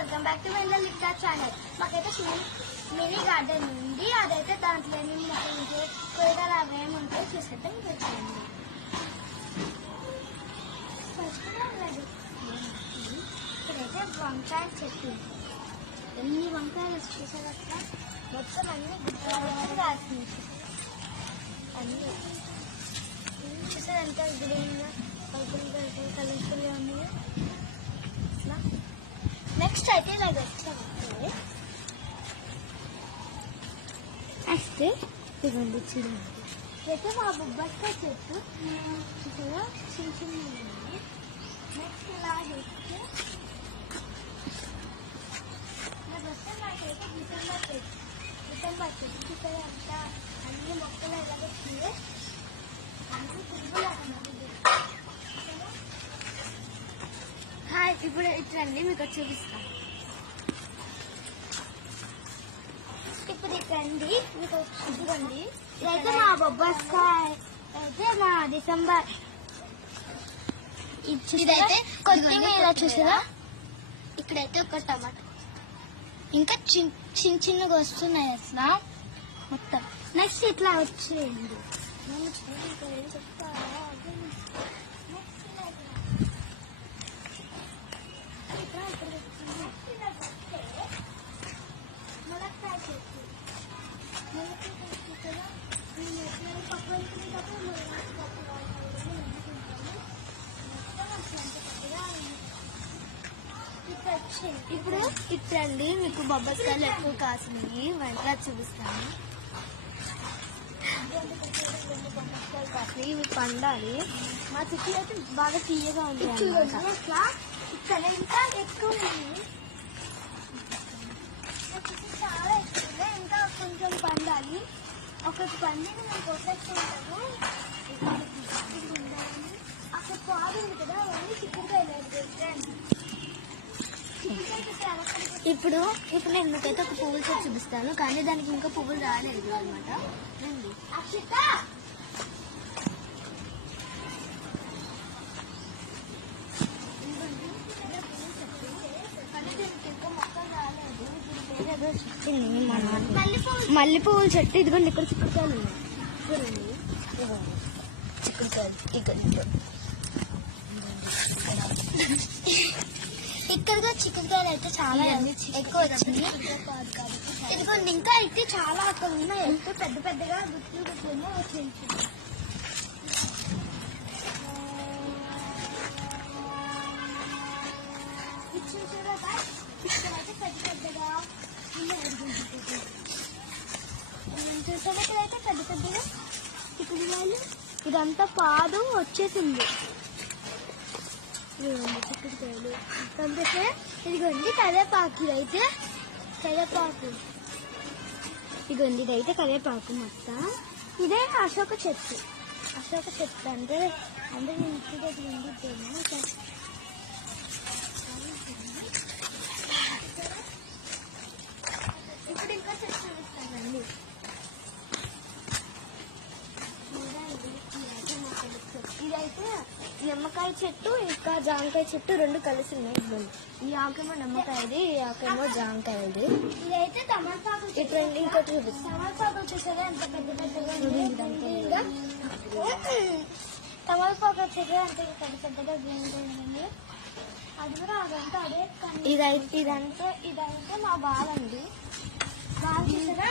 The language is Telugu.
వెల్కమ్ బ్యాక్ టు వెన్నెల లిప్టా ఛానల్. మాకైతే మినీ గార్డెన్ ఉంది. అదైతే దాంట్లో మొక్కలు కూరగాయలు అవేమి ఉంటాయి చూసేస్తే మీకు వచ్చేయండి. ఇక్కడైతే వంకాయ చెట్టు, ఎన్ని వంకాయలు చూసారు అక్కడ, మొత్తం అన్ని గుడ్డ రాసింది. అన్ని చూసారు ఎంత గ్రీన్గా కలర్ఫుల్ ఉన్నాయి. నెక్స్ట్ అయితే ఇలా వచ్చామంటే నెక్స్ట్ ఇవ్వండి చూడండి. అయితే మా బొబ్బట్కాయ చెట్టు చూసారా చిన్న చిన్న ఉన్నాయి. నెక్స్ట్ ఇలా వస్తే నాకైతే డిసెంబర్ చెట్టు చూసారా అంతా అన్ని మొక్కలు ఇలా వచ్చింది. అన్ని పువ్వులు ఇప్పుడు ఇట్లండి మీకు చూపిస్తాను. ఇప్పుడు ఇట్లండి మీకు చూడండి. ఇదైతే మా బొబ్బస్కాయ, అయితే మా డిసెంబర్. ఇదైతే కొత్తిమీర చూసారా. ఇక్కడైతే ఒక టమాటా, ఇంకా చిన్న చిన్నగా వస్తున్నాయి అసలు మొత్తం. నెక్స్ట్ ఇట్లా వచ్చేయండి. ఇప్పుడు ఇట్లండి మీకు బొబ్బస్కాయలు ఎక్కువ కాసినాయి. వెంటనే చూపిస్తాను. బొబ్బస్కాయలు కాసినాయి, ఇవి పండాలి. మా చెట్టు అయితే బాగా తీయగా ఉంది. ఇక్కడ ఇంకా ఎక్కువ ఉంది, చాలా ఎక్కువ. ఇంకా కొంచెం పండాలి. ఒకటి పండిని మేము కొట్టేసుకుంటాము. అక్కడ పాదు ఉంది కదా, అవన్నీ చిక్కుడుకాయలు. ఇప్పుడు నేను మీకైతే ఒక పువ్వులు చెట్టు చూపిస్తాను, కానీ దానికి ఇంకా పువ్వులు రాలేదు అనమాట. మల్లె పువ్వుల చెట్టు ఇదిగోండి. ఇక్కడ చిక్కుడుకాయలు ఉన్నాయి చూడండి. చిక్కుడుకాయలు ఇక్కడ చిక్కుడుకాయలు అయితే చాలా ఎక్కువ వచ్చింది. ఇదిగోండి ఇంకా అయితే చాలా అక్కడ ఉన్నాయి. అయితే పెద్ద పెద్దగా గుట్లు గుట్లుగా వచ్చేది. ఇక్కడైతే పెద్ద పెద్దగా చూసేటైతే పెద్ద పెద్దగా చిక్కుడుకాయలు. ఇదంతా పాదు వచ్చేసింది. చిక్కుడుకాయలు పంపిస్తే ఇదిగోండి కరివేపాకు. అయితే కరివేపాకు ఇదిగోండి, ఇదైతే కరివేపాకు మొత్తం. ఇదే అశోక చెట్టు. అశోక చెట్టు అంటే నేను ఇంటి దగ్గర ఉండిపోయాను. ఇప్పుడు ఇంకా చెట్టు చూపిస్తానండి. ఇదైతే నిమ్మకాయ చెట్టు ఇంకా జామకాయ చెట్టు రెండు కలిసి ఉన్నాయి. ఈ ఆకేమో నిమ్మకాయది, ఈ ఆకేమో జామకాయది. ఇదైతే తమలపాకు. ఇప్పుడు ఇంకోటి చూపిస్తాను. తమలపాకు చూసారా ఎంత పెద్ద పెద్దగా. తమలపాకు వచ్చేది అంటే పెద్ద పెద్దగా గ్రీన్. అది కూడా అదంతా అదే. ఇదంతా మా బాలండి. బాగా చూసారా.